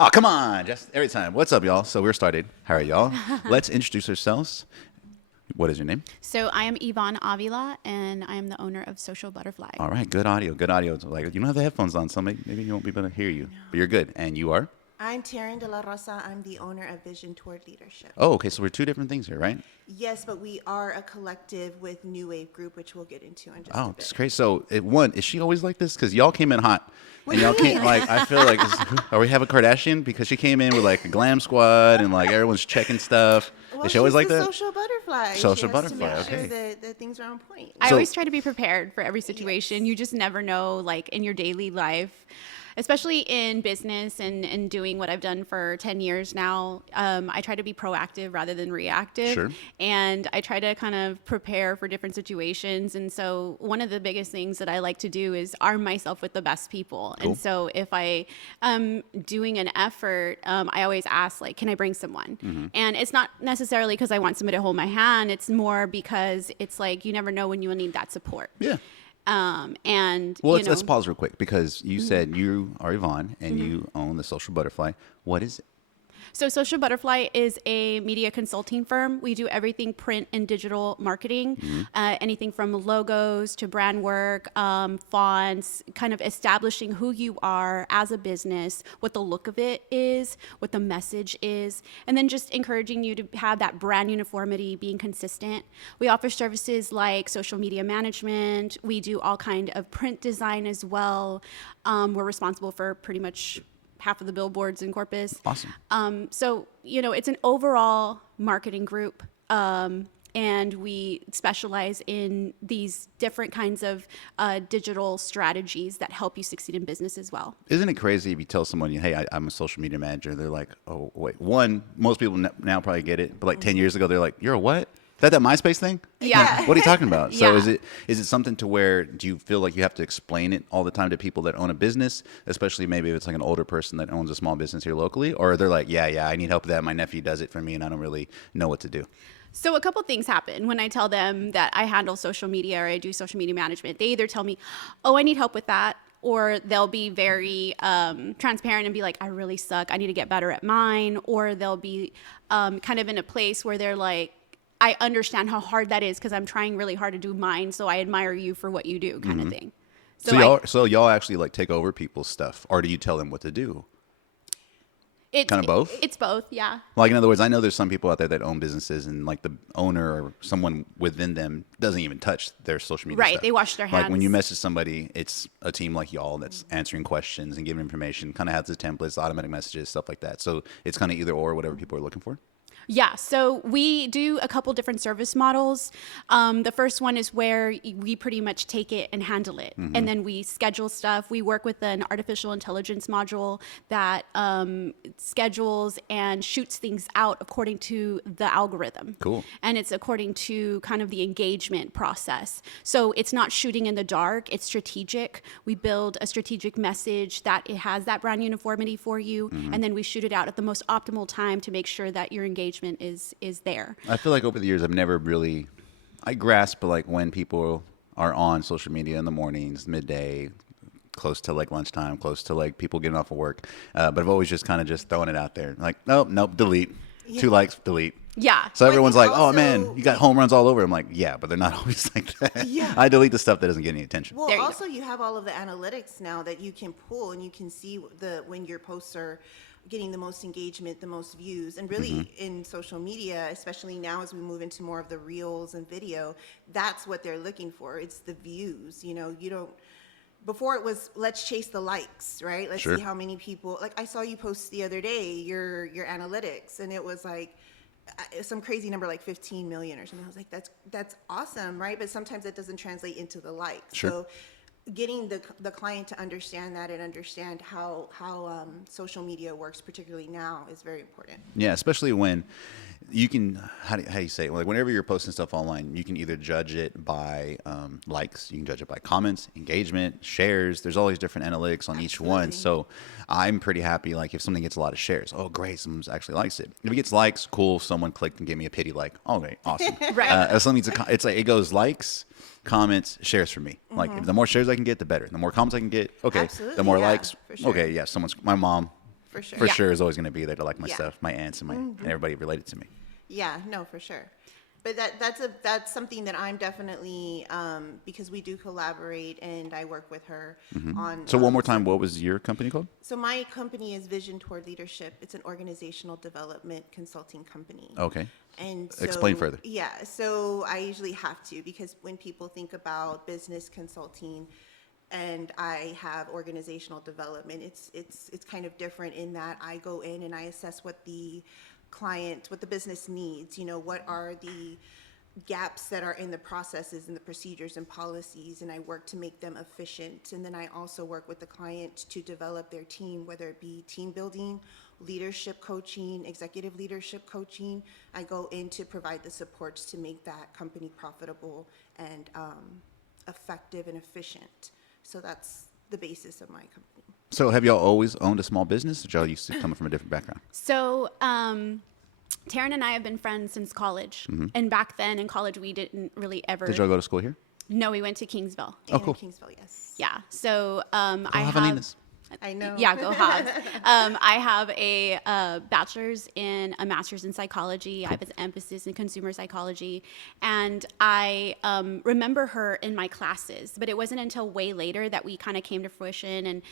Oh, come on. Just every time. What's up, y'all? So we're started. How are y'all? Let's introduce ourselves. What is your name? So I am Yvonne Avila, and I am the owner of Social Butterfly. All right. Good audio. Good audio. It's like, you don't have the headphones on, so maybe you won't be able to hear you. But you're good. And you are? I'm Taryn De La Rosa. I'm the owner of Vision Toward Leadership. Oh, okay. So we're two different things here, right? Yes, but we are a collective with New Wave Group, which we'll get into in just a Oh, bit. it's crazy. So, is she always like this? Because y'all came in hot. And y'all came, like, I feel like, are we have a Kardashian? Because she came in with, like, a glam squad and, like, everyone's checking stuff. Well, Is she always she's like the that? social butterfly. Social She has butterfly, to make okay. sure that things are on point. I So- always try to be prepared for every situation. You just never know, like in your daily life, especially in business and doing what I've done for 10 years now. I try to be proactive rather than reactive. Sure. And I try to kind of prepare for different situations. And so one of the biggest things that I like to do is arm myself with the best people. Cool. And so if I am doing an effort, I always ask, like, can I bring someone? And it's not necessarily because I want somebody to hold my hand. It's more because it's like you never know when you will need that support. Yeah. And Well, you know, let's pause real quick because you said you are Yvonne and you own the Social Butterfly. What is it? So Social Butterfly is a media consulting firm. We do everything print and digital marketing, anything from logos to brand work, fonts, kind of establishing who you are as a business, what the look of it is, what the message is, and then just encouraging you to have that brand uniformity, being consistent. We offer services like social media management. We do all kind of print design as well. We're responsible for pretty much half of the billboards in Corpus. Awesome. So, you know, it's an overall marketing group. And we specialize in these different kinds of digital strategies that help you succeed in business as well. Isn't it crazy if you tell someone, hey, I'm a social media manager? They're like, oh, wait. One, most people now probably get it. But like 10 years ago, they're like, you're a what? That MySpace thing? Yeah. What are you talking about? So Yeah. is it something to where do you feel like you have to explain it all the time to people that own a business, especially maybe if it's like an older person that owns a small business here locally? Or they're like, yeah, I need help with that. My nephew does it for me and I don't really know what to do. So a couple things happen when I tell them that I handle social media or I do social media management. They either tell me, oh, I need help with that, or they'll be very transparent and be like, I really suck. I need to get better at mine. Or they'll be kind of in a place where they're like, I understand how hard that is because I'm trying really hard to do mine. So I admire you for what you do, kind of thing. So y'all actually like take over people's stuff, or do you tell them what to do? It's Kind of both? It's both, yeah. Like, in other words, I know there's some people out there that own businesses and like the owner or someone within them doesn't even touch their social media Right, stuff. they wash their Like when you hands. message somebody, it's a team like y'all that's answering questions and giving information, kind of has the templates, automatic messages, stuff like that. So it's kind of either or, whatever people are looking for. Yeah, so we do a couple different service models. The first one is where we pretty much take it and handle it. And then we schedule stuff. We work with an artificial intelligence module that schedules and shoots things out according to the algorithm. Cool. And it's according to kind of the engagement process. So it's not shooting in the dark, it's strategic. We build a strategic message that it has that brand uniformity for you. And then we shoot it out at the most optimal time to make sure that your engagement is there. I feel like over the years, I've never really, I grasp like when people are on social media in the mornings, midday, close to like lunchtime, close to like people getting off of work. But I've always just kind of just throwing it out there. Like, nope, delete. 2 likes, delete. Yeah. So Well, I everyone's think like, oh man, also- you got home runs all over. I'm like, yeah, but they're not always like that. Yeah. I delete the stuff that doesn't get any attention. Well, There you also you have all of the analytics now that you can pull, and you can see when your posts are getting the most engagement, the most views, and really in social media, especially now as we move into more of the reels and video, that's what they're looking for. It's the views. You know, you don't. Before it was let's chase the likes, right? Let's Sure. see how many people. Like I saw you post the other day your analytics, and it was like some crazy number like 15 million or something. I was like, that's awesome, right? But sometimes it doesn't translate into the likes. Sure. So getting the client to understand that and understand how social media works, particularly now, is very important. Yeah, especially when you can, how do you say it? Like whenever you're posting stuff online, you can either judge it by likes, you can judge it by comments, engagement, shares. There's all these different analytics on each one. So I'm pretty happy. Like if something gets a lot of shares, oh great, someone actually likes it. If it gets likes, cool. Someone clicked and gave me a pity like, oh great, awesome. Right. If something's it's like it goes likes, comments, shares for me. Like if the more shares I can get, the better. The more comments I can get, okay. Absolutely, The more yeah, likes, for sure. okay, yeah. My mom For sure. for Yeah. sure is always going to be there to like my Yeah. stuff, my aunts and everybody related to me. Yeah, no, for sure. But that's something that I'm definitely because we do collaborate and I work with her on. So one more time, what was your company called? So my company is Vision Toward Leadership. It's an organizational development consulting company. Okay. And so, Explain further. Yeah, so I usually have to because when people think about business consulting and I have organizational development, it's kind of different in that I go in and I assess what the business needs. You know, what are the gaps that are in the processes and the procedures and policies, and I work to make them efficient. And then I also work with the client to develop their team, whether it be team building, leadership coaching, executive leadership coaching. I go in to provide the supports to make that company profitable and effective and efficient. So that's the basis of my company. So have y'all always owned a small business, or y'all used to come from a different background? So, Taryn and I have been friends since college. And back then in college, we didn't really ever. Did y'all go to school here? No, we went to Kingsville. Oh, cool. In Kingsville, yes. Yeah. So, I have. Javelinas. I know. Yeah, go Hogs. I have a bachelor's and a master's in psychology. I have an emphasis in consumer psychology. And I remember her in my classes, but it wasn't until way later that we kind of came to fruition and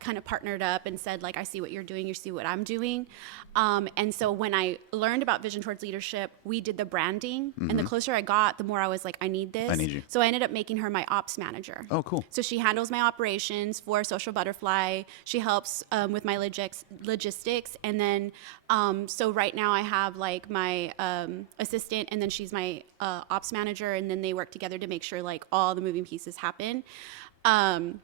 kind of partnered up and said, like, I see what you're doing, you see what I'm doing. And so when I learned about Vision Towards Leadership, we did the branding. And the closer I got, the more I was like, I need this. I need you. So I ended up making her my ops manager. Oh, cool. So she handles my operations for Social Butterfly. She helps with my logistics. And then, so right now I have like my assistant, and then she's my ops manager. And then they work together to make sure like all the moving pieces happen. And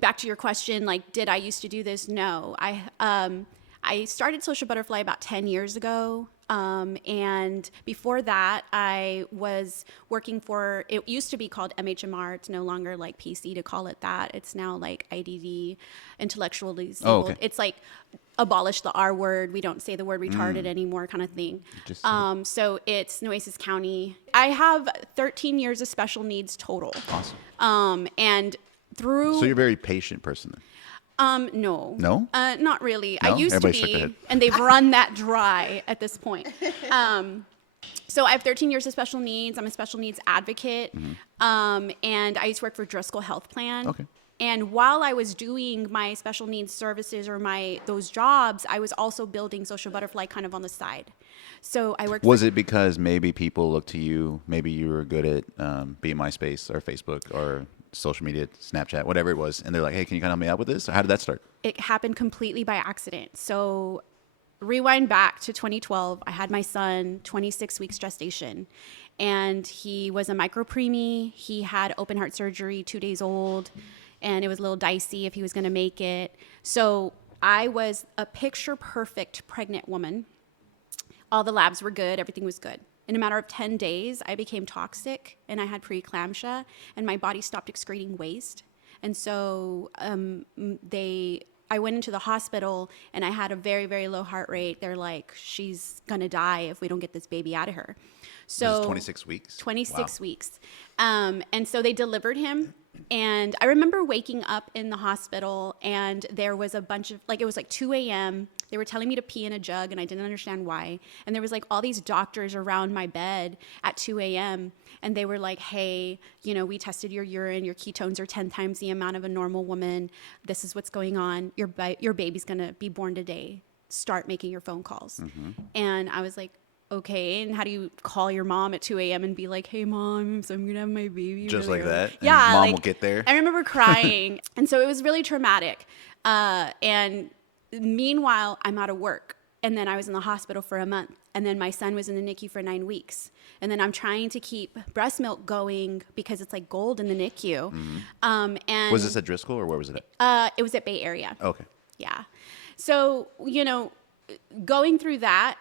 back to your question, like, did I used to do this? No, I started Social Butterfly about 10 years ago. And before that, I was working for, it used to be called MHMR. It's no longer like PC to call it that. It's now like IDD, intellectually disabled. Oh, okay. It's like abolish the R word. We don't say the word retarded anymore kind of thing. Just So it's Nueces County. I have 13 years of special needs total. Awesome. And through... So you're a very patient person then? No. No? Not really. No? I used to Everybody shook their be, head. and they've run that dry at this point. So I have 13 years of special needs. I'm a special needs advocate. And I used to work for Driscoll Health Plan. Okay. And while I was doing my special needs services or those jobs, I was also building Social Butterfly kind of on the side. So I worked. Was it because maybe people looked to you, maybe you were good at being MySpace or Facebook or social media, Snapchat, whatever it was, and they're like, hey, can you kind of help me out with this? Or how did that start? It happened completely by accident. So rewind back to 2012. I had my son, 26 weeks gestation, and he was a micropreemie. He had open heart surgery, 2 days old, and it was a little dicey if he was going to make it. So I was a picture perfect pregnant woman. All the labs were good. Everything was good. In a matter of 10 days, I became toxic and I had preeclampsia and my body stopped excreting waste. And so I went into the hospital and I had a very, very low heart rate. They're like, she's going to die if we don't get this baby out of her. So This is 26 weeks? 26 Wow. weeks. And so they delivered him. And I remember waking up in the hospital and there was a bunch of, like, it was like 2 a.m. They were telling me to pee in a jug and I didn't understand why. And there was like all these doctors around my bed at 2 a.m. And they were like, hey, you know, we tested your urine. Your ketones are 10 times the amount of a normal woman. This is what's going on. Your baby's going to be born today. Start making your phone calls. And I was like, okay, and how do you call your mom at 2 a.m. and be like, hey, mom, so I'm going to have my baby Just really like early. that? And Yeah. mom like, will get there? I remember crying. And so it was really traumatic. And meanwhile, I'm out of work. And then I was in the hospital for a month. And then my son was in the NICU for 9 weeks. And then I'm trying to keep breast milk going because it's like gold in the NICU. And Was this at Driscoll or where was it at? it was at Bay Area. Okay. Yeah. So, you know, going through that,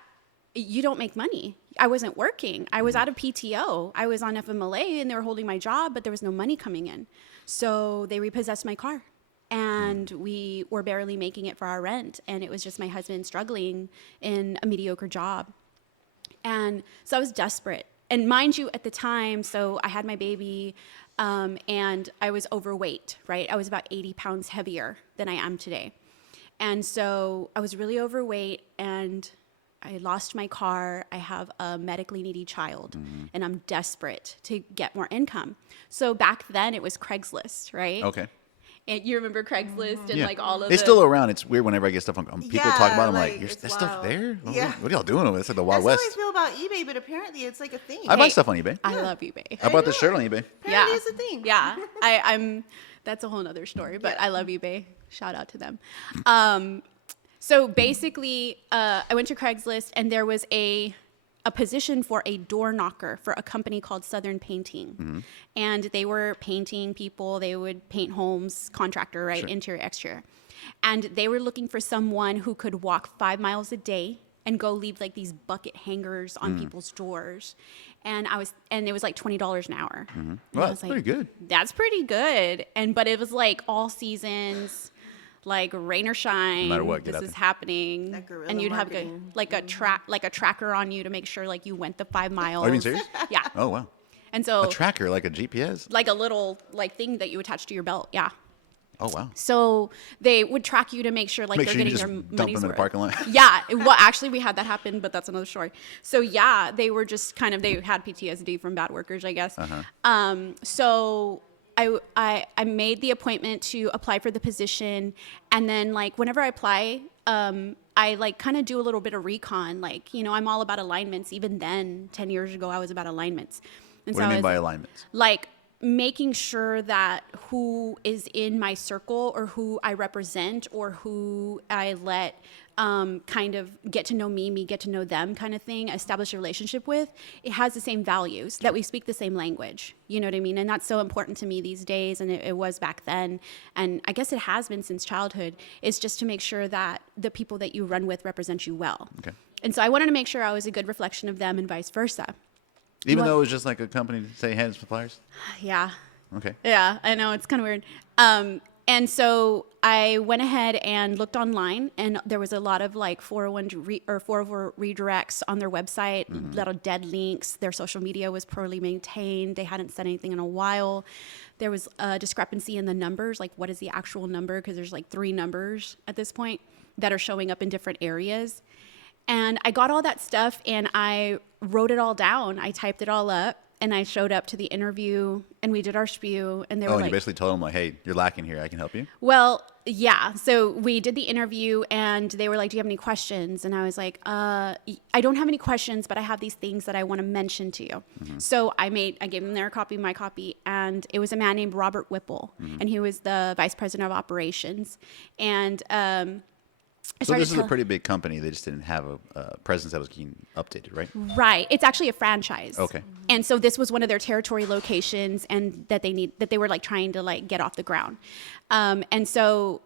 you don't make money. I wasn't working. I was out of PTO. I was on FMLA and they were holding my job, but there was no money coming in. So they repossessed my car and we were barely making it for our rent. And it was just my husband struggling in a mediocre job. And so I was desperate. And mind you, at the time, so I had my baby and I was overweight, right? I was about 80 pounds heavier than I am today. And so I was really overweight and I lost my car. I have a medically needy child and I'm desperate to get more income. So back then it was Craigslist, right? Okay. And you remember Craigslist and like all of It's the... still around. It's weird whenever I get stuff on people talk about it. I'm like, like, there's it's stuff wild. there? Yeah. What are y'all doing over there? It's like the Wild That's how I West. feel about eBay, but apparently it's like a thing. I buy Hey, stuff on eBay. I love eBay. I bought this shirt on eBay. Apparently it's a thing. Yeah. I'm that's a whole nother story, but I love eBay. Shout out to them. So basically, I went to Craigslist and there was a position for a door knocker for a company called Southern Painting. And they were painting people. They would paint homes, contractor, right? Sure. Interior, exterior. And they were looking for someone who could walk 5 miles a day and go leave like these bucket hangers on people's doors. And it was like $20 an hour. And I Well, was that's pretty good. That's pretty good. But it was like all seasons, like rain or shine. No matter what, get this out is there. happening. That guerrilla And you'd have marketing. a tracker on you to make sure like you went the 5 miles. Are you being serious? Yeah. Oh, wow. And so A tracker, like a GPS. like a little like thing that you attach to your belt. Yeah. Oh, wow. So they would track you to make sure like Make they're sure you getting just their dump them money's in the worth. parking lot. Yeah. Well, actually, we had that happen, but that's another story. So yeah, they were just kind of, they had PTSD from bad workers, I guess. So I made the appointment to apply for the position, and then like whenever I apply, I like kind of do a little bit of recon. Like, you know, I'm all about alignments. Even then, 10 years ago, I was about alignments. And What do you I mean was by alignments? like making sure that who is in my circle or who I represent or who I let kind of get to know me get to know them kind of thing, establish a relationship with, it has the same values, that we speak the same language. You know what I mean? And that's so important to me these days, and it was back then. And I guess it has been since childhood, is just to make sure that the people that you run with represent you well. Okay. And so I wanted to make sure I was a good reflection of them and vice versa. Even What- though it was just like a company to say hands for flyers? Yeah. Okay. Yeah, I know, it's kind of weird. And so I went ahead and looked online, and there was a lot of like 404 redirects on their website, little dead links. Their social media was poorly maintained. They hadn't said anything in a while. There was a discrepancy in the numbers, like what is the actual number? Because there's like 3 numbers at this point that are showing up in different areas. And I got all that stuff and I wrote it all down. I typed it all up. And I showed up to the interview and we did our spiel, and they were Oh, and like, you basically told them, like, hey, you're lacking here. I can help you. well, yeah. So we did the interview and they were like, do you have any questions? And I was like, I don't have any questions, but I have these things that I want to mention to you. So I gave them their copy, my copy, and it was a man named Robert Whipple, and he was the vice president of operations. And I So started this is a tell- pretty big company. They just didn't have a presence that was getting updated, right? Right. It's actually a franchise. Okay. And so this was one of their territory locations, and that they were like trying to like get off the ground. And so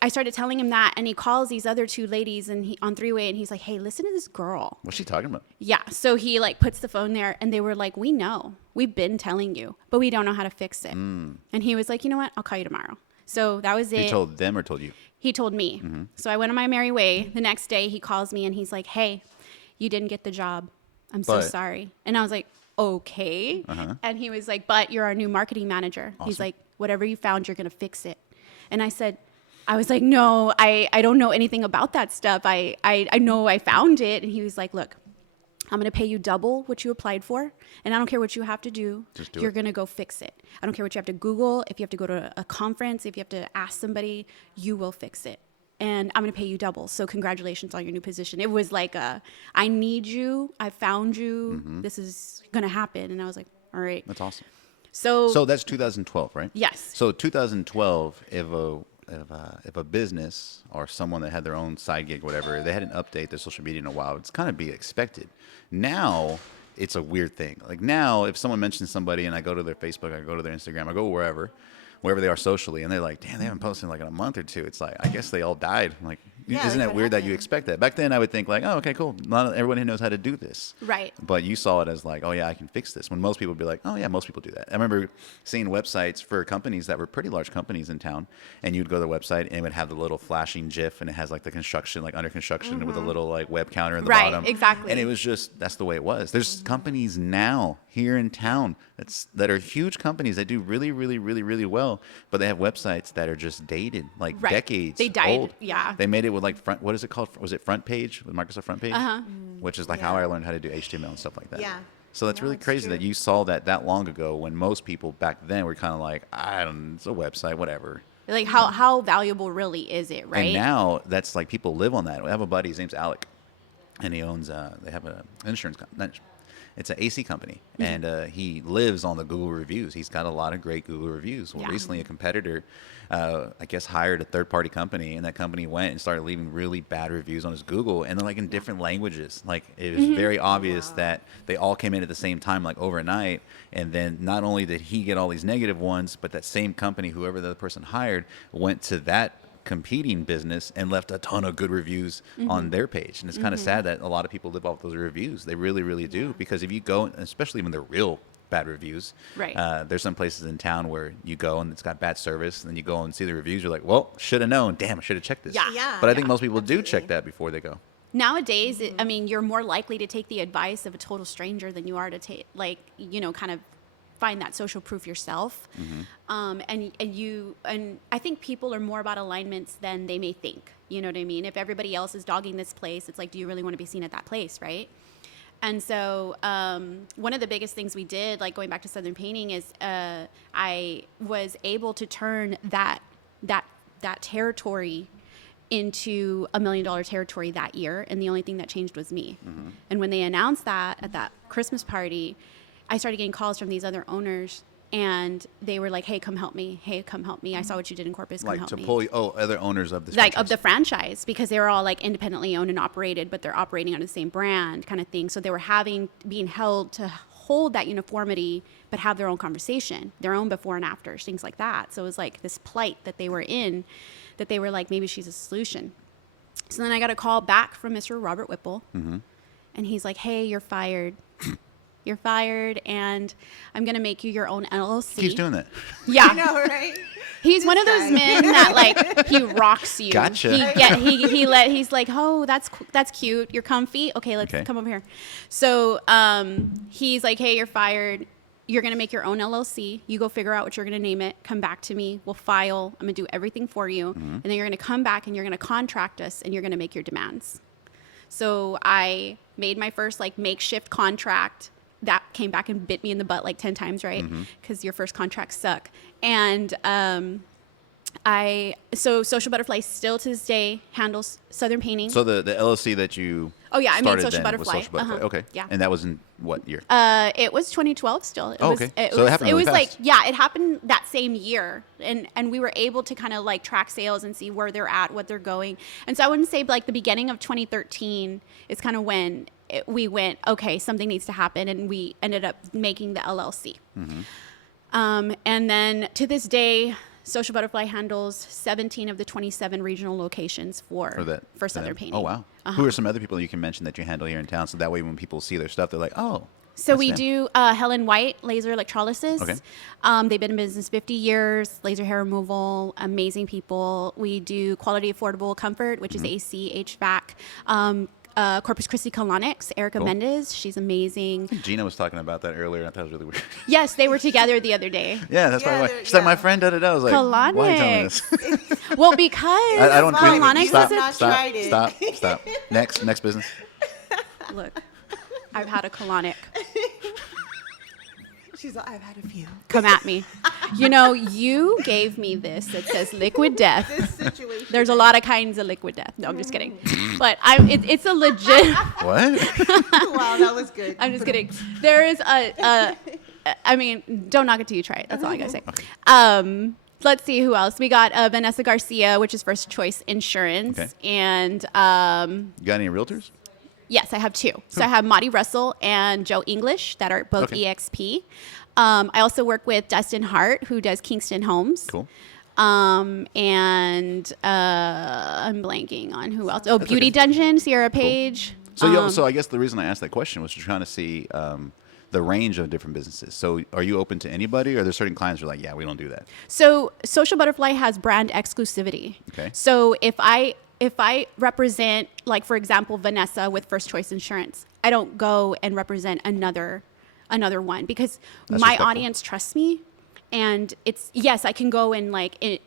I started telling him that, and he calls these other 2 ladies and on 3-way, and he's like, hey, listen to this girl. What's she talking about? Yeah. So he like puts the phone there, and they were like, we know, we've been telling you, but we don't know how to fix it. And he was like, you know what? I'll call you tomorrow. So that was it. He told them or told you? He told me. So I went on my merry way. The next day he calls me and he's like, hey, you didn't get the job. I'm so But- sorry. And I was like, okay. And he was like, but you're our new marketing manager. He's Awesome. like, whatever you found, you're going to fix it. And I was like, no, I don't know anything about that stuff. I know I found it. And he was like, look, I'm going to pay you double what you applied for. And I don't care what you have to do. Just do You're it. going to go fix it. I don't care what you have to Google. If you have to go to a conference, if you have to ask somebody, you will fix it. And I'm going to pay you double. So congratulations on your new position. It was like, I need you. I found you. This is going to happen. And I was like, all right. That's awesome. So So that's 2012, right? yes. So 2012, if a business or someone that had their own side gig, whatever, they hadn't updated their social media in a while, it's kind of be expected. Now it's a weird thing. Like now, if someone mentions somebody and I go to their Facebook, I go to their Instagram, I go wherever they are socially, and they're like, damn, they haven't posted like in a month or 2. It's like, I guess they all died. I'm like, Yeah, Isn't like that what weird that you happened? expect that? Back then, I would think like, oh, okay, cool. Not everyone knows how to do this. Right. But you saw it as like, oh yeah, I can fix this. When most people would be like, oh yeah, most people do that. I remember seeing websites for companies that were pretty large companies in town, and you'd go to the website and it would have the little flashing GIF, and it has like the construction, like under construction, with a little like web counter in the Right, bottom. exactly. And it was just that's the way it was. There's companies now here in town that are huge companies that do really, really, really, really well, but they have websites that are just dated, like Right. decades. They died, old. yeah. They made it with like front. What is it called? Was it Front Page with Microsoft Front Page? Which is like how Yeah. I learned how to do HTML and stuff like that. Yeah. So that's No, really it's crazy true. that you saw that long ago when most people back then were kind of like, I don't, it's a website, whatever. Like how valuable really is it, right? And now that's like people live on that. I have a buddy, his name's Alec, and he owns, they have an insurance company. It's an AC company, and he lives on the Google reviews. He's got a lot of great Google reviews. Well, Yeah. recently a competitor, I guess, hired a third-party company, and that company went and started leaving really bad reviews on his Google, and they're like in different languages. Like it was very obvious that they all came in at the same time, like overnight. And then not only did he get all these negative ones, but that same company, whoever the other person hired, went to that competing business and left a ton of good reviews on their page. And it's kind of sad that a lot of people live off those reviews. They really, really do. Because if you go, especially when they're real bad reviews, Right. There's some places in town where you go and it's got bad service, and then you go and see the reviews. You're like, well, should have known. Damn, I should have checked this. Yeah. Yeah, But I think yeah, most people do check absolutely. that before they go. Nowadays, I mean, you're more likely to take the advice of a total stranger than you are to take, like, kind of find that social proof yourself. And I think people are more about alignments than they may think. You know what I mean? If everybody else is dogging this place, it's like, do you really want to be seen at that place, right? And so one of the biggest things we did, like going back to Southern Painting, is I was able to turn that territory into $1 million territory that year, and the only thing that changed was me. And when they announced that at that Christmas party, I started getting calls from these other owners, and they were like, "Hey, come help me! Hey, come help me! I saw what you did in Corpus. Come Like help to me!" pull other owners of this Like of franchise. the franchise, because they were all like independently owned and operated, but they're operating under the same brand kind of thing. So they were being held to hold that uniformity, but have their own conversation, their own before and afters, things like that. So it was like this plight that they were in, that they were like, maybe she's a solution. So then I got a call back from Mr. Robert Whipple, and he's like, "Hey, you're fired. You're fired, and I'm going to make you your own LLC." Keeps doing that. Yeah. I know, right? He's one of This those guy. men that like he rocks you. Gotcha. He's like, "Oh, that's cute. You're comfy. Okay, let's Okay. come over here." So he's like, "Hey, you're fired. You're gonna make your own LLC. You go figure out what you're gonna name it. Come back to me. We'll file. I'm gonna do everything for you, and then you're gonna come back and you're gonna contract us, and you're gonna make your demands." So I made my first like makeshift contract. That came back and bit me in the butt like 10 times, right? Because your first contracts suck. And so Social Butterfly still to this day handles Southern Painting. So the LLC that you Oh, yeah, I made started Social then Butterfly. was Social Butterfly. Uh-huh. Okay. Yeah. And that was in what year? It was 2012 still. Oh, okay. So it happened It really was like, fast. yeah, it happened that same year. And we were able to kind of like track sales and see where they're at, what they're going. And so I wouldn't say like the beginning of 2013 is kind of when we went, okay, something needs to happen. And we ended up making the LLC. And then to this day, Social Butterfly handles 17 of the 27 regional locations for Southern them. Painting. Oh, wow. Who are some other people you can mention that you handle here in town? So that way when people see their stuff, they're like, oh. So that's we them. do Helen White laser electrolysis. Okay. They've been in business 50 years. Laser hair removal, amazing people. We do quality, affordable comfort, which is AC, HVAC. Corpus Christi Colonics, Erica Cool. Mendez, she's amazing. Gino was talking about that earlier, and I thought it was really weird. Yes, they were together the other day. Yeah, that's Yeah, probably why. they're- She's like, my yeah. friend, da-da-da. I was like, why are you telling me this? Well, because I don't tweet. Colonics Stop, is not stop, tried it. stop. Next business. look, I've had a colonic. She's like, I've had a few. Come at me. You gave me this that says liquid death. This situation. There's a lot of kinds of liquid death. No, I'm just kidding. But it's a legit. What? Wow, that was good. I'm just kidding. There is I mean, don't knock it till you try it. That's all I gotta say. Let's see who else. We got Vanessa Garcia, which is First Choice Insurance. Okay. And You got any realtors? yes, I have two. So I have Monty Russell and Joe English that are both Okay. EXP. I also work with Dustin Hart, who does Kingston Homes. Cool. and I'm blanking on who else. Oh, Beauty okay. Dungeon, Sierra Page. So I guess the reason I asked that question was trying to see the range of different businesses. So are you open to anybody, or are there certain clients who are like, yeah, we don't do that? So Social Butterfly has brand exclusivity. Okay. So if I represent, like, for example, Vanessa with First Choice Insurance, I don't go and represent another one because That's my respectful. audience trusts me. And it's, yes, I can go and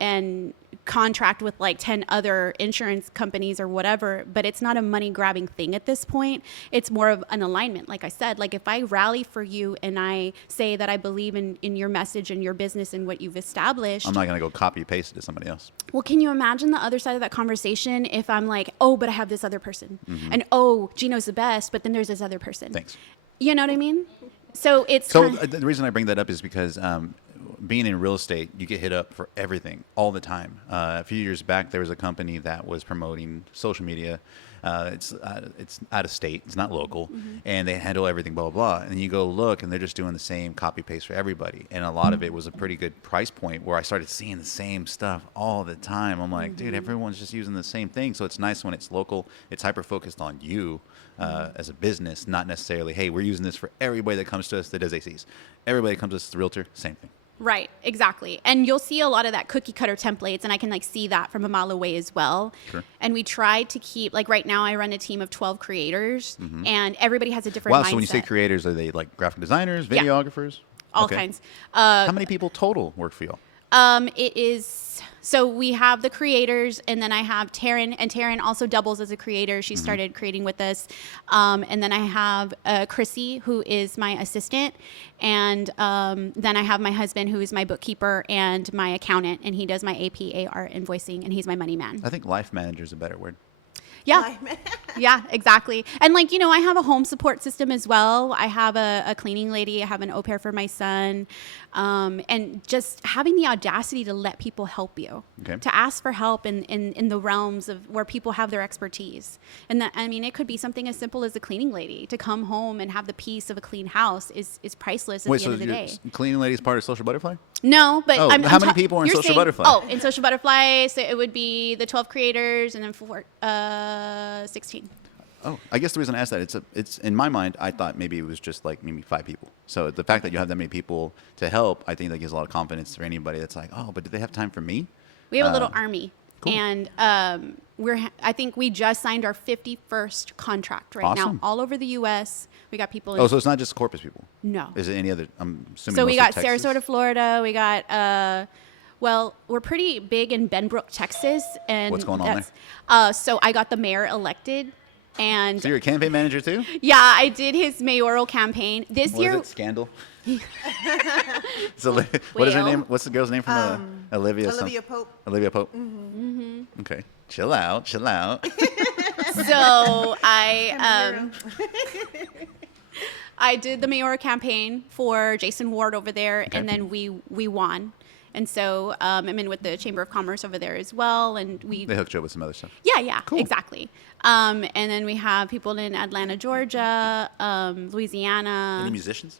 and contract with like 10 other insurance companies or whatever, but it's not a money grabbing thing at this point. It's more of an alignment. Like I said, like if I rally for you and I say that I believe in your message and your business and what you've established. I'm not going to go copy paste it to somebody else. Well, can you imagine the other side of that conversation if I'm like, oh, but I have this other person, and oh, Gino's the best, but then there's this other person. Thanks. You know what I mean? So it's So kind the reason I bring that up is because being in real estate, you get hit up for everything all the time. A few years back, there was a company that was promoting social media. It's out of state. It's not local, and they handle everything, blah, blah, blah. And you go look, and they're just doing the same copy paste for everybody. And a lot of it was a pretty good price point where I started seeing the same stuff all the time. I'm like, dude, everyone's just using the same thing. So it's nice when it's local. It's hyper-focused on you as a business, not necessarily, hey, we're using this for everybody that comes to us that does ACs. Everybody that comes to us as a realtor, same thing. Right, exactly. And you'll see a lot of that cookie cutter templates, and I can like see that from a mile away as well. Sure. And we try to keep, like right now I run a team of 12 creators, and everybody has a different Wow, mindset. so when you say creators, are they like graphic designers, Yeah. videographers? All Okay. kinds. How many people total work for y'all? It is, so we have the creators, and then I have Taryn, and Taryn also doubles as a creator. She started creating with us. And then I have Chrissy, who is my assistant. And then I have my husband, who is my bookkeeper and my accountant, and he does my APAR invoicing, and he's my money man. I think life manager is a better word. Yeah. Yeah, exactly. And like, I have a home support system as well. I have a cleaning lady. I have an au pair for my son. And just having the audacity to let people help you, Okay. to ask for help in the realms of where people have their expertise. And that, I mean, it could be something as simple as a cleaning lady. To come home and have the peace of a clean house is priceless at Wait, the so end of the your day. cleaning lady's part of Social Butterfly? No, but Oh, how many people are in you're Social saying- Butterfly? Oh, in Social Butterfly, so it would be the 12 creators and then 16. Oh, I guess the reason I asked that, it's in my mind, I thought maybe it was just like maybe 5 people. So the fact that you have that many people to help, I think that gives a lot of confidence for anybody that's like, oh, but do they have time for me? We have a little army. cool. And I think we just signed our 51st contract right Awesome. now all over the U.S. We got people in. Oh, so it's not just Corpus people. No. Is it any other? I'm assuming. So we got mostly Texas? Sarasota, Florida. We got, well, we're pretty big in Benbrook, Texas. And What's going on there? So I got the mayor elected. And So you're a campaign manager too? yeah, I did his mayoral campaign. This What year, is it? Scandal. So what is her Well, name? What's the girl's name from Olivia? Olivia Pope. Olivia Pope. Mm-hmm. Okay. Chill out. Chill out. so I I did the mayoral campaign for Jason Ward over there, Okay. and then we won. And so I'm in with the Chamber of Commerce over there as well, and They hooked you up with some other stuff. yeah, Cool. exactly. And then we have people in Atlanta, Georgia, Louisiana. Any musicians?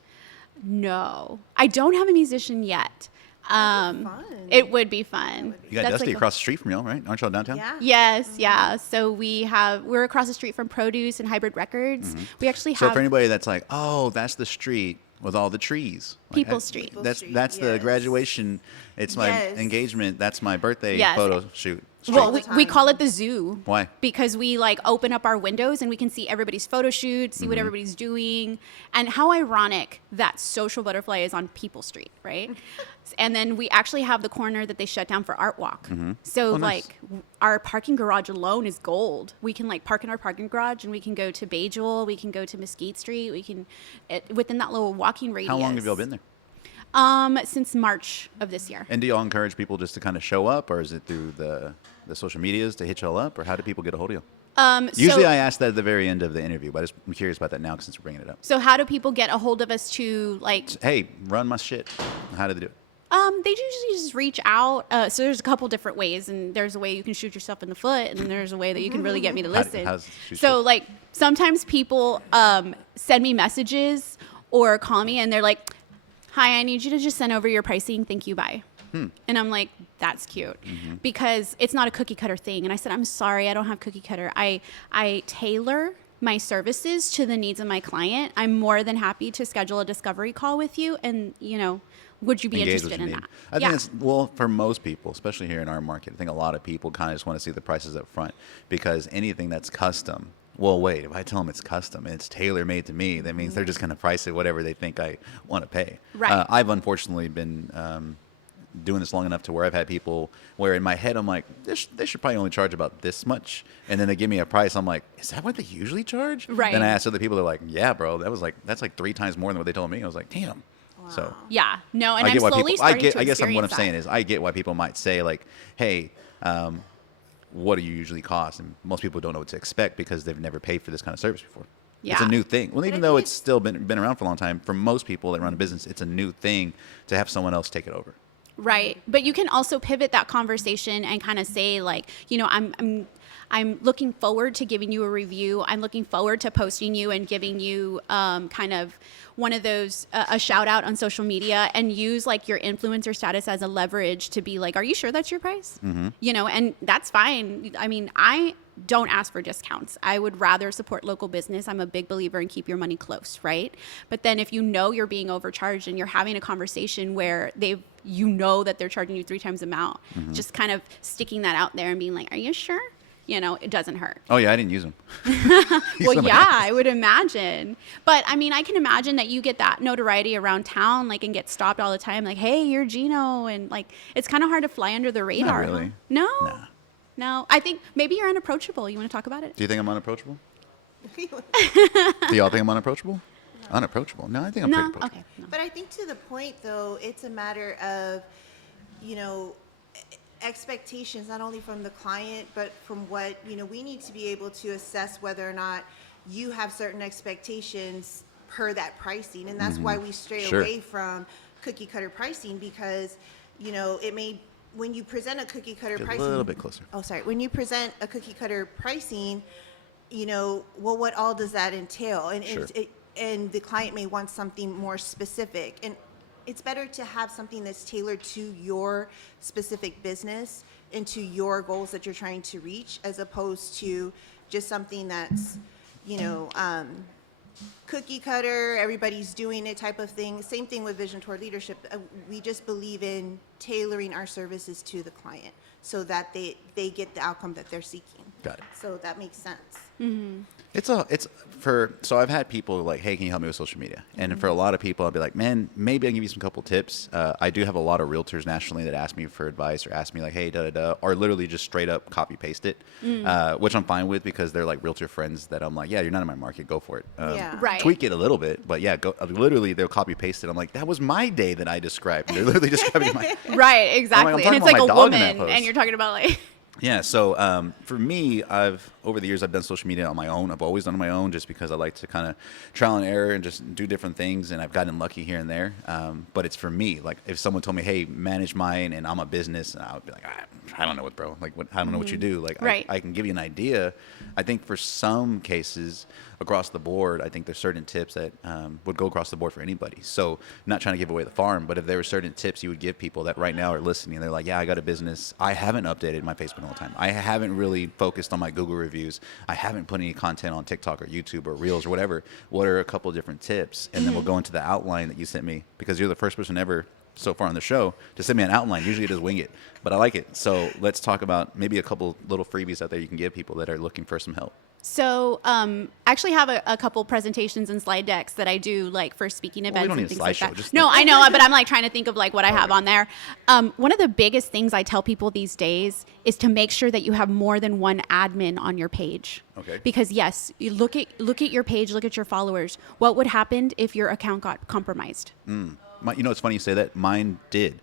No, I don't have a musician yet. fun. It would be fun. You got That's Dusty like a- across the street from y'all, right? Aren't y'all downtown? Yeah. Yes, yeah. So we're across the street from Produce and Hybrid Records. We actually So have for anybody that's like, oh, that's the street with all the trees. Like, People I- Street. People That's Street, that's the yes. graduation. It's my Yes. engagement. That's my birthday Yes. photo shoot. Street. well, All the we time. call it the zoo. Why? Because we like open up our windows and we can see everybody's photo shoots, see what everybody's doing, and how ironic that Social Butterfly is on People Street, right? And then we actually have the corner that they shut down for Art Walk. So Oh, nice. like our parking garage alone is gold. We can like park in our parking garage and we can go to Bajel, we can go to Mesquite Street, we can within that little walking radius. How long have y'all been there? Since March of this year. And do y'all encourage people just to kind of show up, or is it through the social medias to hit y'all up, or how do people get a hold of you? Usually so, I ask that at the very end of the interview, but I'm curious about that now since we're bringing it up. so how do people get a hold of us to like Hey, run my shit. How do they do it? they usually just reach out. So there's a couple different ways, and there's a way you can shoot yourself in the foot, and then there's a way that you can really get me to How- listen. how's shoot So yourself? like sometimes people send me messages or call me, and they're like, "Hi, I need you to just send over your pricing. Thank you, bye." And I'm like, that's cute because it's not a cookie cutter thing. And I said, I'm sorry, I don't have cookie cutter. I tailor my services to the needs of my client. I'm more than happy to schedule a discovery call with you. And, would you be Engage interested what in you need. that? I think it's, well, for most people, especially here in our market, I think a lot of people kind of just want to see the prices up front, because anything that's custom, well, wait, if I tell them it's custom and it's tailor made to me, that means they're just going to price it whatever they think I want to pay. Right. I've unfortunately been doing this long enough to where I've had people where in my head I'm like, they should probably only charge about this much, and then they give me a price. I'm like, is that what they usually charge? Right. Then I asked other people, they're like, yeah, bro, that's like 3 times more than what they told me. I was like, damn. So Yeah. No, and I I'm get why slowly people. starting to I guess what I'm experience saying that. is I get why people might say like, hey, what do you usually cost? And most people don't know what to expect because they've never paid for this kind of service before. It's a Yeah. new thing. Well, I even think though it's- it's still been around for a long time, for most people that run a business, it's a new thing to have someone else take it over. Right. But you can also pivot that conversation and kind of say like, I'm looking forward to giving you a review. I'm looking forward to posting you and giving you kind of one of those, a shout out on social media, and use like your influencer status as a leverage to be like, are you sure that's your price? And that's fine. I mean, I don't ask for discounts. I would rather support local business. I'm a big believer in keep your money close, right? But then if you're being overcharged and you're having a conversation where that they're charging you 3 times the amount, just kind of sticking that out there and being like, are you sure? It doesn't hurt. Oh yeah, I didn't use them. Well, yeah, I would imagine. But I mean, I can imagine that you get that notoriety around town, like, and get stopped all the time, like, hey, you're Gino. And like, it's kind of hard to fly under the radar. really. Huh? No? Nah. No. I think maybe you're unapproachable. You want to talk about it? Do you think I'm unapproachable? Do y'all think I'm unapproachable? Unapproachable? No, I think I'm pretty No? approachable. Okay. No. But I think to the point, though, it's a matter of, expectations, not only from the client, but from what, we need to be able to assess whether or not you have certain expectations per that pricing. And that's why we stray Sure. away from cookie cutter pricing, because, when you present a cookie cutter Get a pricing. little bit closer. Oh, sorry. When you present a cookie cutter pricing, what all does that entail? And Sure. and the client may want something more specific. And it's better to have something that's tailored to your specific business and to your goals that you're trying to reach, as opposed to just something that's, cookie cutter, everybody's doing it type of thing. Same thing with Vision Toward Leadership. We just believe in tailoring our services to the client so that they get the outcome that they're seeking. Got it. So that makes sense. So I've had people like, hey, can you help me with social media? And for a lot of people, I'll be like, man, maybe I can give you some couple tips. I do have a lot of realtors nationally that ask me for advice or ask me like, hey, or literally just straight up copy paste it, which I'm fine with because they're like realtor friends that I'm like, yeah, you're not in my market, go for it. Yeah. Right. Tweak it a little bit, but yeah, literally they'll copy paste it. I'm like, that was my day that I described. They're literally describing my. Right, exactly. talking And it's about like my a dog in that woman, post. and you're talking about like. Yeah, so for me, over the years I've done social media on my own. I've always done it on my own just because I like to kind of trial and error and just do different things, and I've gotten lucky here and there. But it's for me. Like if someone told me, "Hey, manage mine," and I'm a business, I would be like, I don't know what, bro. Like, I don't know what you do. Like, Right. I can give you an idea. I think for some cases across the board, I think there's certain tips that would go across the board for anybody. So not trying to give away the farm, but if there were certain tips you would give people that right now are listening, they're like, yeah, I got a business. I haven't updated my Facebook in a long time. I haven't really focused on my Google reviews. I haven't put any content on TikTok or YouTube or Reels or whatever. What are a couple of different tips? And then we'll go into the outline that you sent me, because you're the first person ever so far on the show to send me an outline. Usually just wing it, but I like it. So let's talk about maybe a couple little freebies out there you can give people that are looking for some help. So, I actually have a couple presentations and slide decks that I do like for speaking events don't and need a things like slideshow, that. just No, like- I know, but I'm like trying to think of like what I have on there. One of the biggest things I tell people these days is to make sure that you have more than one admin on your page. Okay. Because yes, you look at your page, look at your followers. What would happen if your account got compromised? It's funny you say that. Mine did.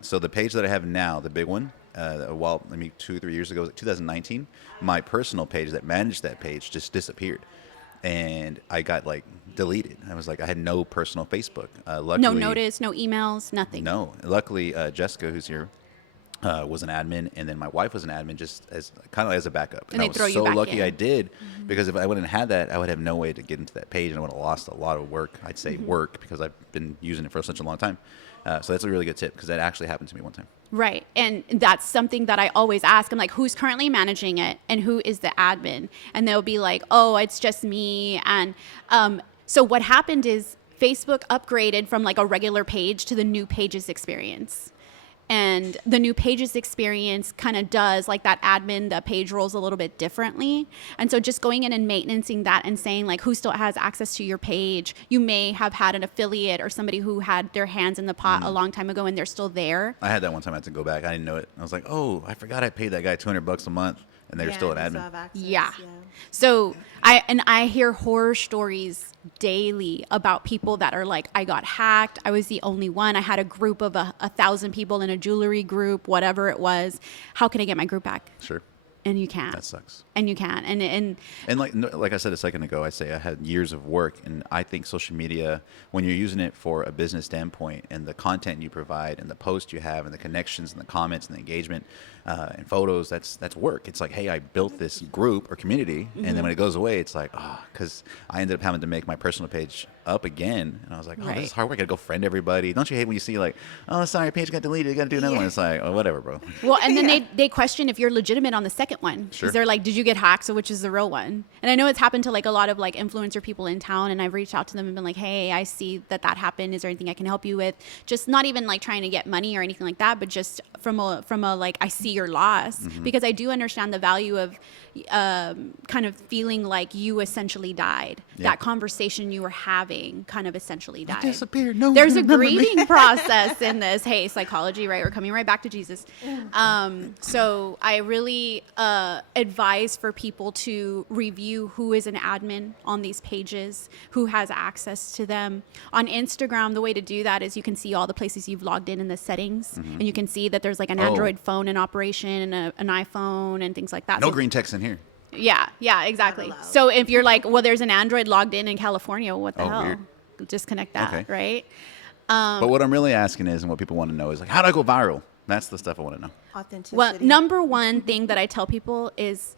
So the page that I have now, the big one, 2-3 years ago, 2019, my personal page that managed that page just disappeared. And I got like deleted. I was like, I had no personal Facebook. Luckily, No notice, no emails, nothing. No. Luckily, Jessica, who's here, was an admin, and then my wife was an admin, just as kind of as a backup. And I they was throw you so back lucky in. I did, because if I wouldn't have had that, I would have no way to get into that page, and I would have lost a lot of work. I'd say work, because I've been using it for such a long time. So that's a really good tip, because that actually happened to me one time. Right. And that's something that I always ask. I'm like, who's currently managing it and who is the admin? And they'll be like, oh, it's just me. And so what happened is Facebook upgraded from like a regular page to the new pages experience. And the new pages experience kind of does like that admin, the page rolls a little bit differently. And so just going in and maintaining that and saying like who still has access to your page. You may have had an affiliate or somebody who had their hands in the pot a long time ago and they're still there. I had that one time. I had to go back. I didn't know it. I was like, oh, I forgot I paid that guy $200 a month, and they're still an and admin. still have access, Yeah. So I hear horror stories daily about people that are like, I got hacked. I was the only one. I had a group of 1,000 people in a jewelry group, whatever it was. How can I get my group back? Sure. And you can't. That sucks. And you can't. And like I said a second ago, I say I had years of work, and I think social media, when you're using it for a business standpoint, and the content you provide, and the posts you have, and the connections, and the comments, and the engagement, and photos, that's work. It's like, hey, I built this group or community, and then when it goes away, it's like, because I ended up having to make my personal page up again, and I was like, this is hard work. I gotta go friend everybody. Don't you hate when you see like, oh, sorry, your page got deleted, you gotta do another one? It's like, oh, whatever, bro. well, and then they question if you're legitimate on the second one. Sure. Because they're like, did you get hacked? So which is the real one? And I know it's happened to like a lot of like influencer people in town, and I've reached out to them and been like, hey, I see that happened. Is there anything I can help you with? Just not even like trying to get money or anything like that, but just from a like, I see your loss, because I do understand the value of kind of feeling like you essentially died. Yeah. That conversation you were having kind of essentially died. Disappeared. No, There's a remember me. grieving process in this. Hey, psychology, right? We're coming right back to Jesus. So I really advise for people to review who is an admin on these pages, who has access to them. On Instagram, the way to do that is you can see all the places you've logged in the settings, and you can see that there's like an Android phone in operation and an iPhone and things like that. No So- green text in here. Yeah, exactly. allowed. So if you're like, well, there's an Android logged in California, what the hell? Weird. Disconnect that, Okay. right? But what I'm really asking is, and what people want to know is like, how do I go viral? That's the stuff I want to know. Authenticity. Well, number one thing that I tell people is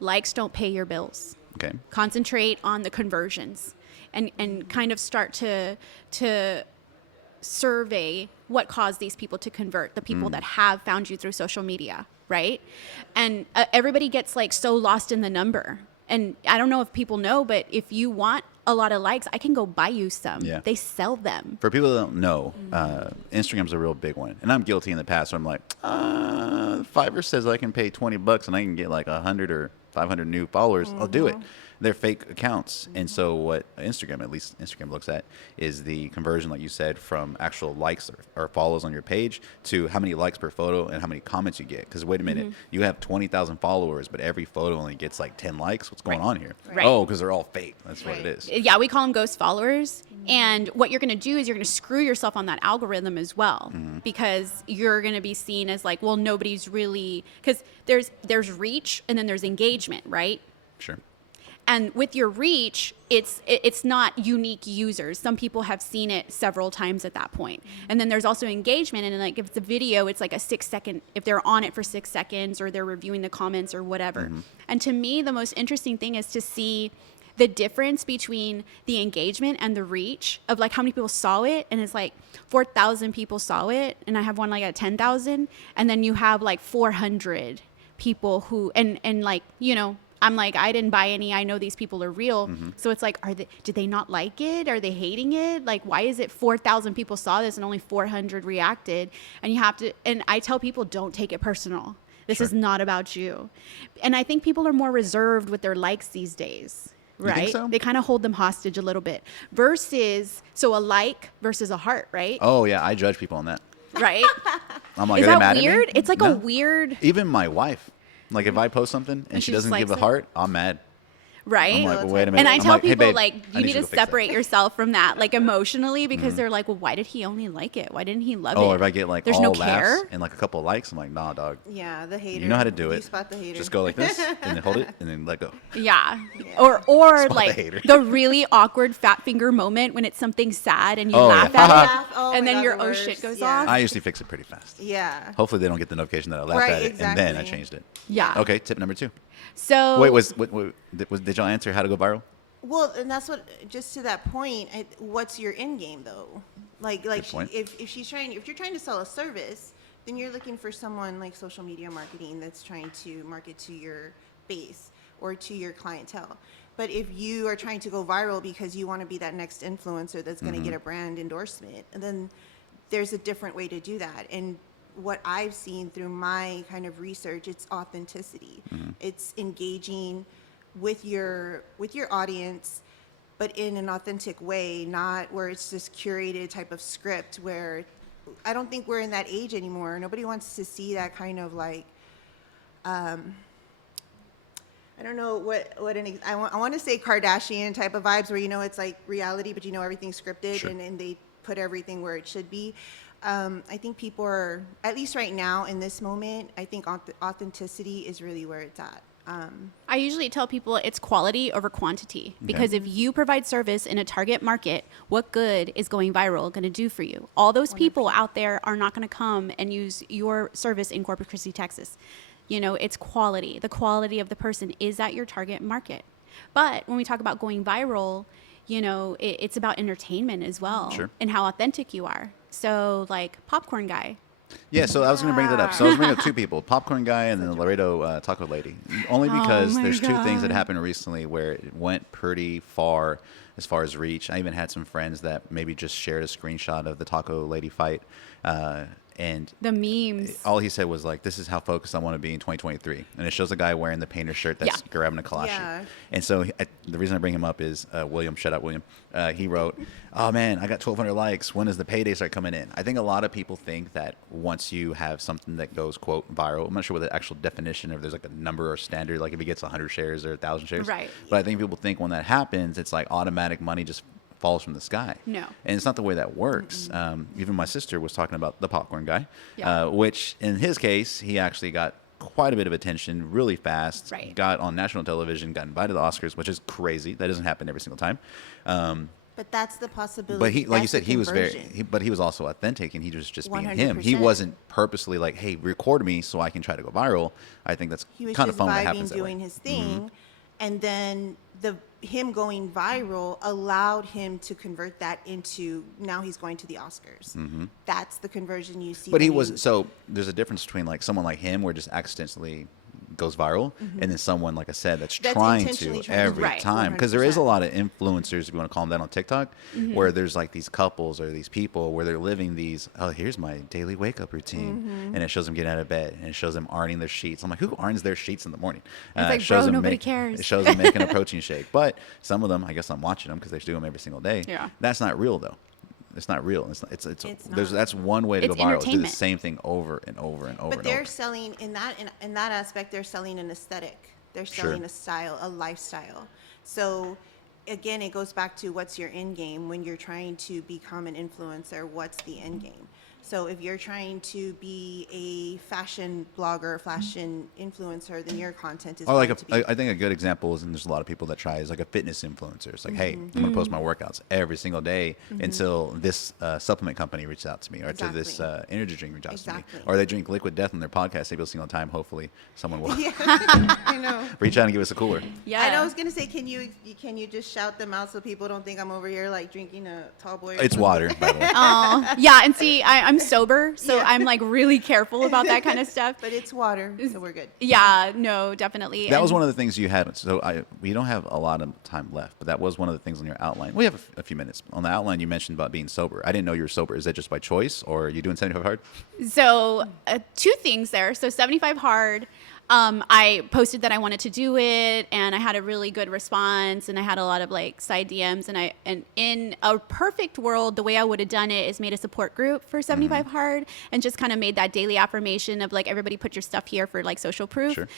likes don't pay your bills. Okay. Concentrate on the conversions and kind of start to survey what caused these people to convert, the people that have found you through social media, right? And everybody gets like so lost in the number. And I don't know if people know, but if you want a lot of likes, I can go buy you some. Yeah. They sell them. For people that don't know, Instagram's a real big one, and I'm guilty in the past. So I'm like, Fiverr says I can pay $20 and I can get like 100 or 500 new followers. I'll do it. They're fake accounts, and so what Instagram, at least Instagram, looks at is the conversion, like you said, from actual likes or follows on your page to how many likes per photo and how many comments you get. Because wait a minute, you have 20,000 followers, but every photo only gets like 10 likes. What's going on here? Right. Oh, because they're all fake. That's what Right. it is. Yeah, we call them ghost followers. And what you're going to do is you're going to screw yourself on that algorithm as well, because you're going to be seen as like, well, nobody's really, because there's reach and then there's engagement, right? Sure. And with your reach, it's not unique users. Some people have seen it several times at that point. And then there's also engagement. And like if it's a video, it's like a 6 second, if they're on it for 6 seconds or they're reviewing the comments or whatever. And to me, the most interesting thing is to see the difference between the engagement and the reach of like how many people saw it. And it's like 4,000 people saw it. And I have one like at 10,000. And then you have like 400 people who, and like, you know, I'm like, I didn't buy any. I know these people are real. So it's like, did they not like it? Are they hating it? Like, why is it 4,000 people saw this and only 400 reacted? And you have to, and I tell people, don't take it personal. This is not about you. And I think people are more reserved with their likes these days, right? think so? They kind of hold them hostage a little bit versus, so a like versus a heart, right? Oh yeah, I judge people on that. Right? I'm like, Is are they that mad weird? at me? It's like No. a weird, Even my wife, like if I post something and she she just doesn't give likes a it? heart, I'm mad. Right. I'm like, well, wait a minute. And I I'm tell like, hey, people, babe, like, I you need need to go fix that. separate yourself from that, like, emotionally, because they're like, well, why did he only like it? Why didn't he love it? Oh, if I get like there's all no laughs care. and like a couple of likes, I'm like, nah, dog. Yeah, the hater. You know how to do You it. spot the hater. Just go like this and then hold it and then let go. Yeah. Or the like hater. the really awkward fat finger moment when it's something sad and you Oh, laugh yeah. at Laugh. it, Oh and my then God, your the oh worst. shit goes Yeah. off. I usually fix it pretty fast. Yeah. Hopefully they don't get the notification that I laughed Right, at it and then I exactly. changed it. Yeah. Okay, tip number 2. So Did y'all answer how to go viral? Well, and that's what. Just to that point, what's your end game though? Like point. if you're trying to sell a service, then you're looking for someone like social media marketing that's trying to market to your base or to your clientele. But if you are trying to go viral because you want to be that next influencer that's going to get a brand endorsement, then there's a different way to do that. And what I've seen through my kind of research, it's authenticity. It's engaging with your audience, but in an authentic way, not where it's this curated type of script where I don't think we're in that age anymore. Nobody wants to see that kind of like I don't know I want to say Kardashian type of vibes where it's like reality, but everything's scripted. Sure. and they put everything where it should be. I think people are, at least right now in this moment, I think authenticity is really where it's at. I usually tell people it's quality over quantity, because if you provide service in a target market, what good is going viral going to do for you? All those people out there are not going to come and use your service in Corpus Christi, Texas. It's quality. The quality of the person is at your target market. But when we talk about going viral, it's about entertainment as well. Sure. And how authentic you are. So like Popcorn Guy. Yeah, so I was going to bring that up. So I was bringing up 2 people, Popcorn Guy and then the Laredo Taco Lady. Only because my there's 2 things that God. happened recently where it went pretty far as far as reach. I even had some friends that maybe just shared a screenshot of the Taco Lady fight. And The memes. all he said was like, this is how focused I want to be in 2023. And it shows a guy wearing the painter shirt that's Yeah. grabbing a Kalashi. Yeah. And so the reason I bring him up is William, shout out William. He wrote, oh man, I got 1,200 likes. When does the payday start coming in? I think a lot of people think that once you have something that goes, quote, viral, I'm not sure what the actual definition, or if there's like a number or standard, like if it gets 100 shares or 1,000 shares. Right. But I think people think when that happens, it's like automatic money just falls from the sky. No. And it's not the way that works. Even my sister was talking about the Popcorn Guy, Yeah. which in his case, he actually got quite a bit of attention really fast. Right. Got on national television, got invited to the Oscars, which is crazy. That doesn't happen every single time. But that's the possibility. But he, like you That's said, the he was conversion. but he was also authentic, and he was just being him. He 100%. wasn't purposely like, hey, record me so I can try to go viral. I think that's He was kind of just fun when it vibing, happens that way. doing his thing, and then him going viral allowed him to convert that into, now he's going to the Oscars. That's the conversion you see. But he when was, so there's a difference between like someone like him where just accidentally goes viral, and then someone, like I said, that's trying intentionally to trying to every Right. time. Because there is a 100%. lot of influencers, if you want to call them that, on TikTok, where there's like these couples or these people where they're living these, oh, here's my daily wake up routine. And it shows them getting out of bed, and it shows them ironing their sheets. I'm like, who irons their sheets in the morning? like, it shows bro, them nobody cares. It shows them making a protein shake. But some of them, I guess I'm watching them because they do them every single day. Yeah. That's not real though. It's not real. It's not. that's one way to It's go viral. Is do the entertainment. same thing over and over and over But and they're over. selling in that aspect. They're selling an aesthetic. They're Sure. selling a style, a lifestyle. So again, it goes back to what's your end game when you're trying to become an influencer. What's the end game? So if you're trying to be a fashion blogger, fashion influencer, then your content is Or like going to be. I think a good example is, and there's a lot of people that try, is like a fitness influencer. It's like, hey, I'm gonna post my workouts every single day until this supplement company reaches out to me, or to this Exactly. energy drink reaches out to me, Exactly. or they drink Liquid Death on their podcast every single time. Hopefully, someone will Yeah, I know. reach out and give us a cooler. Yeah. I know. I was gonna say, can you just shout them out so people don't think I'm over here like drinking a tall boy? or It's something? water, by the way. Oh, yeah. And see, I'm sober, so Yeah. I'm like really careful about that kind of stuff. But it's water, so we're good. Yeah, no, definitely. That was And- one of the things you had. So we don't have a lot of time left, but that was one of the things on your outline. We have a few minutes. On the outline, you mentioned about being sober. I didn't know you were sober. Is that just by choice, or are you doing 75 hard? So 2 things there. So 75 hard. I posted that I wanted to do it, and I had a really good response, and I had a lot of like side DMs, and in a perfect world, the way I would have done it is made a support group for 75 Hard and just kind of made that daily affirmation of like, everybody put your stuff here for like social proof. Sure.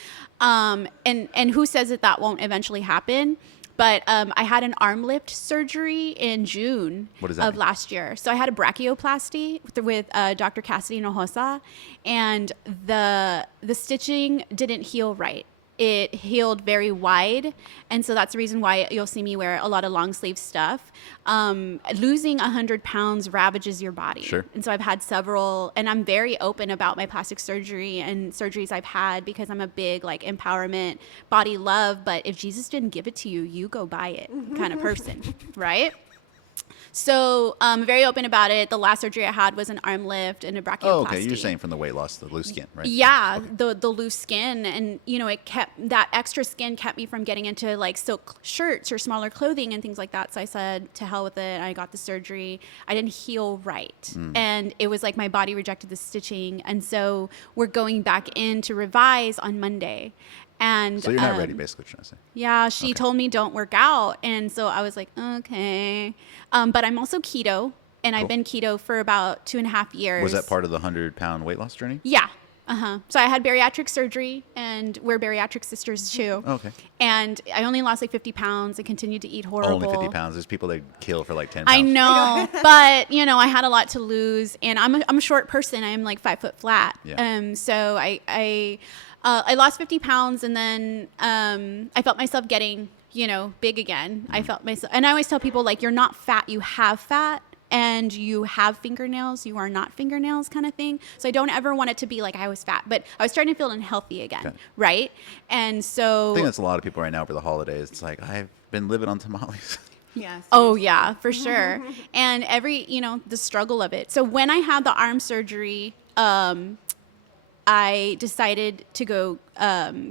And who says that won't eventually happen? But I had an arm lift surgery in June that mean? last year. So I had a brachioplasty with Dr. Cassidy Nojosa, and the stitching didn't heal right. It healed very wide, and so that's the reason why you'll see me wear a lot of long sleeve stuff. Losing 100 pounds ravages your body. Sure. And so I've had several, and I'm very open about my plastic surgery and surgeries I've had because I'm a big like empowerment, body love, but if Jesus didn't give it to you, you go buy it kind of person, right? So I'm very open about it. The last surgery I had was an arm lift and a brachioplasty. Oh, okay. You're saying from the weight loss, the loose skin, right? Yeah, okay. the loose skin, and it kept that extra skin kept me from getting into like silk shirts or smaller clothing and things like that. So I said to hell with it. I got the surgery. I didn't heal right, and it was like my body rejected the stitching, and so we're going back in to revise on Monday. And so you're not ready, basically, trying to say. Yeah, she told me don't work out, and so I was like, okay. But I'm also keto, and I've been keto for about 2.5 years. Was that part of the 100-pound weight loss journey? Yeah. So I had bariatric surgery, and we're bariatric sisters too. Okay. And I only lost like 50 pounds and continued to eat horrible. Only 50 pounds. There's people that kill for like 10 pounds. I know, but I had a lot to lose, and I'm a short person. I'm like 5 foot flat. Yeah. So I lost 50 pounds, and then I felt myself getting, big again. I felt myself, and I always tell people, like, you're not fat, you have fat, and you have fingernails, you are not fingernails kind of thing. So I don't ever want it to be like I was fat, but I was starting to feel unhealthy again, right? And so I think that's a lot of people right now for the holidays. It's like, I've been living on tamales. Yes. Oh yeah, for sure. And the struggle of it. So when I had the arm surgery, I decided to go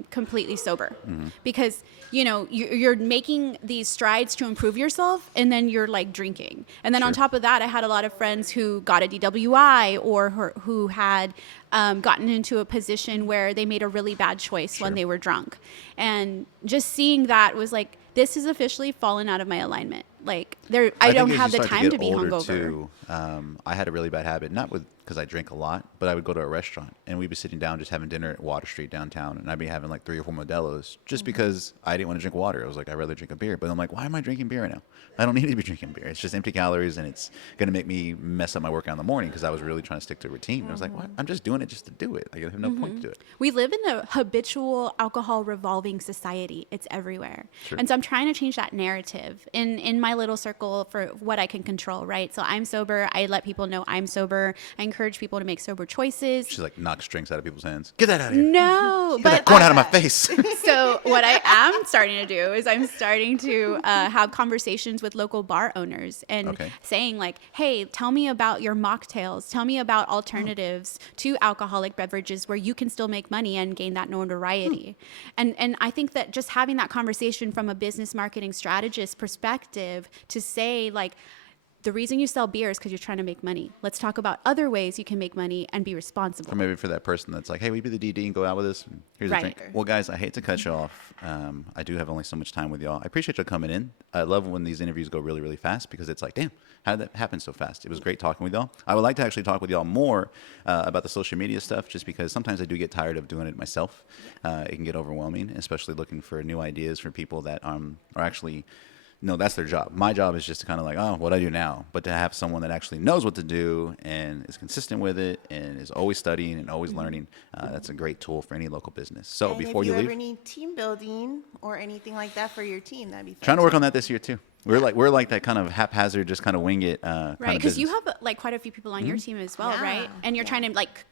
completely sober because, you're making these strides to improve yourself, and then you're like drinking. And then on top of that, I had a lot of friends who got a DWI or who had gotten into a position where they made a really bad choice when they were drunk. And just seeing that was like, this has officially fallen out of my alignment. Like I don't have the time to be hungover. Too, I had a really bad habit, not because I drink a lot, but I would go to a restaurant and we'd be sitting down just having dinner at Water Street downtown, and I'd be having like 3 or 4 Modelo's just because I didn't want to drink water. I was like, I'd rather drink a beer. But I'm like, why am I drinking beer right now? I don't need to be drinking beer. It's just empty calories, and it's going to make me mess up my workout in the morning because I was really trying to stick to a routine. I was like, what? I'm just doing it just to do it. I have no point to do it. We live in a habitual alcohol revolving society. It's everywhere. Sure. And so I'm trying to change that narrative in my little circle for what I can control, right? So I'm sober. I let people know I'm sober. I encourage people to make sober choices. She's like, knocks drinks out of people's hands. Get that out of here. No, Get that corn out of my face. So what I am starting to do is I'm starting to have conversations with local bar owners and saying like, hey, tell me about your mocktails. Tell me about alternatives to alcoholic beverages where you can still make money and gain that notoriety. And I think that just having that conversation from a business marketing strategist perspective to say like, the reason you sell beer is because you're trying to make money. Let's talk about other ways you can make money and be responsible. Or maybe for that person that's like, hey, will you be the DD and go out with us? Here's a drink. Well, guys, I hate to cut you off. I do have only so much time with y'all. I appreciate y'all coming in. I love when these interviews go really, really fast because it's like, damn, how did that happen so fast? It was great talking with y'all. I would like to actually talk with y'all more about the social media stuff, just because sometimes I do get tired of doing it myself. It can get overwhelming, especially looking for new ideas for people that are actually... No, that's their job. My job is just to kind of like, oh, what do I do now? But to have someone that actually knows what to do and is consistent with it and is always studying and always learning, that's a great tool for any local business. So and before you if leave, you ever need team building or anything like that for your team, that'd be fun. Trying to work on that this year too. We're like that kind of haphazard, just kind of wing it. Right, because you have like quite a few people on your team as well, right? And you're trying to like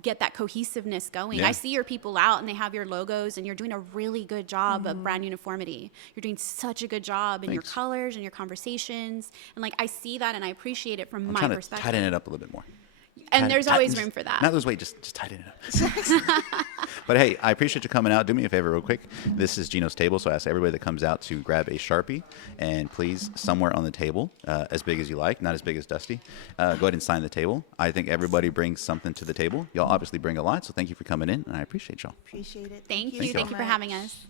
get that cohesiveness going. I see your people out and they have your logos, and you're doing a really good job of brand uniformity. You're doing such a good job in your colors and your conversations, and like I see that and I appreciate it from my perspective. Tighten it up a little bit more. And there's always room for that. Not lose weight, just tighten it up. But hey, I appreciate you coming out. Do me a favor real quick. This is Gino's table, so I ask everybody that comes out to grab a Sharpie, and please, somewhere on the table, as big as you like, not as big as Dusty, go ahead and sign the table. I think everybody brings something to the table. Y'all obviously bring a lot, so thank you for coming in, and I appreciate y'all. Appreciate it. Thank you. so Thank you for much. having us.